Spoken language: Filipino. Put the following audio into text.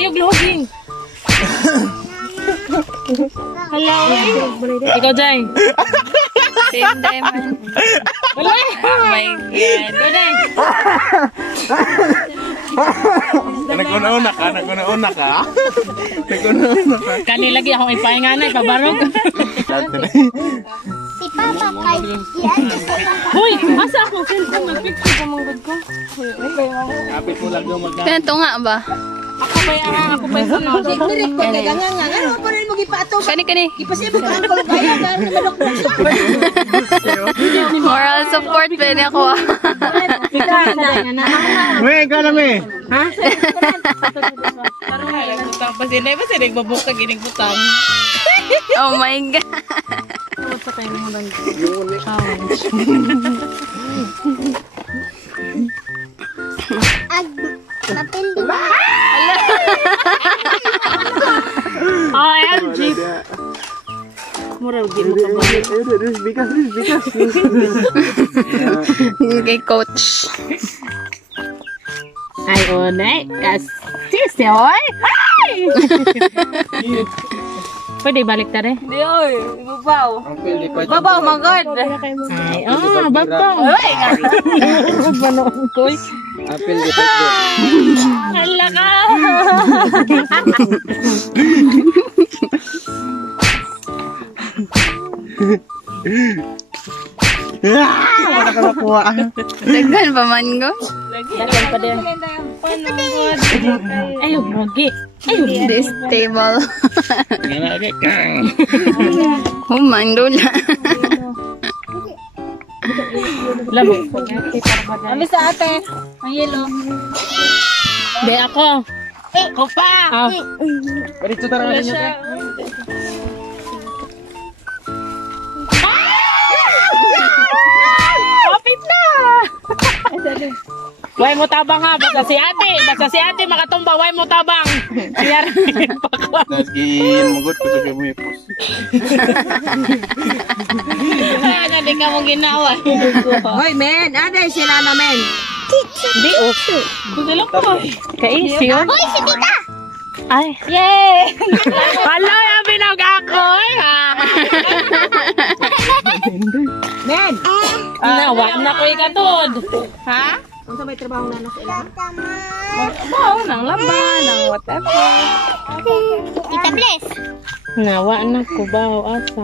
Ayog login. Hello. Ikaw, Jay. Same diamond. Wala. Oh my God. Ikaw, Jay. Naguna-una ka. Naguna-una ka. Kanilagi akong ipahinga na, kabarog. Si Papa kay Hoy, asa akong cellphone? Mag-picture ka mong good ko. Kapit mo lang yung magna. Ganito nga ba? Ako ba yung sunod? Direk ko kay ganyan nga. Ano pa rin mo gipato? Kani. Ipasibo ka ang kulgaya para manok. Moral support pa niya ako. May ka na may. Ha? Tapos hindi ba sila nagbabukag ining butang? Oh my God. Sa tayo mo lang. napindi. OMG. Mura, di mo kabalik. Bikas. Kay coach. Ay, onay. Sisi, oy. Ay! Pwede balik ta rin? Hindi oy, babaw. Babaw, magod. Ay, babaw. Ay, Banoon ko. Apil di pwede. Hala ka. Wala ka nakuha. daghan pa man ko. Dagan pa din. Ay, mogi. This table. Nga na kang. Human dola. Labo. Ano sa ate? Ang yelo. Be ako. Ako pa. Dito tara ninyo te. Kapit na. Way mo tabang ha, basta si ate makatumba, way mo tabang. Siya rin pa. Nagin magod ko sa mo ipos. Ano di ka mong ginawa. Hoy men, aday sila na men. Di gusto lang po. Kaisi yun. Hoy, si Tita! Ay. Yay! Hala, yung binag ako. Men! Nawa na ko ikatod. Ha? Kung sa may trabaho na nasa ilang? Babaw, ng laban, ng whatever. Tita Bless! Nawa na ko ba asa.